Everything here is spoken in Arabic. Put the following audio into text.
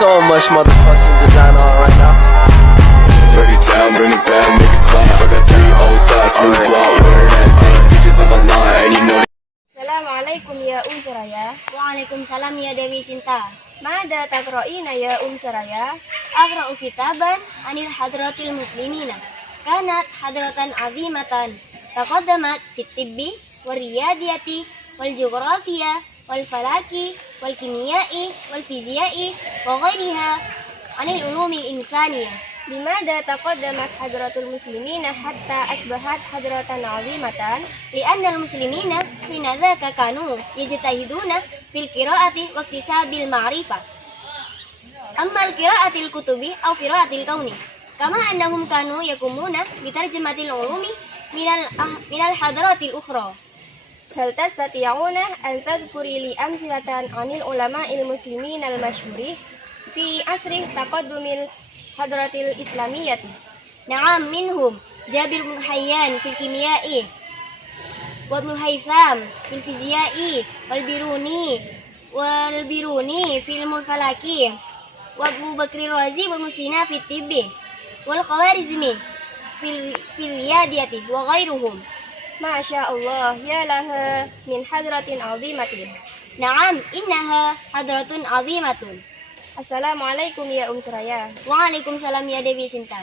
so much motherfucking design on right now. Break it down, bring it back, make it clap. I got 3 old thoughts, new guap, wear that thing. Bitches on my line, and you know. Assalamualaikum ya Suraya. Waalaikumsalam ya Dewi Sinta. Mada taqra'ina ya Suraya? Aqra'u kitaban anil hadratil muslimina. Kanat hadratan azimatan. Taqaddamat fit tibbi wal riyadiyati wal jughrafiya wal falaki wal kimiyai wal fiziai wa ghairiha anil ulumil insaniyah. لماذا تقدمت حضرة المسلمين حتى أصبحت حضرة عظيمة؟ لأن المسلمين حين ذاك كانوا يجتهدون في القراءة واكتساب المعرفة. أما القراءة الكتب أو قراءة الكون، كما أنهم كانوا يقومون بترجمة العلوم من الحضارات الأخرى. هل تستطيعون أن تذكري لي أمثلة عن العلماء المسلمين المشهورين في عصر تقدم الحضارة الإسلامية؟ نعم، منهم جابر بن حيان في الكيمياء، وابن هيثم في الفيزياء، والبيروني في علم الفلك، وابو بكر الرازي وابن سينا في الطب، والخوارزمي في الرياضيات وغيرهم. ما شاء الله، يا لها من حضرة عظيمة. نعم، إنها حضرة عظيمة. Assalamualaikum ya Suraya. Waalaikumsalam ya Dewi Sinta.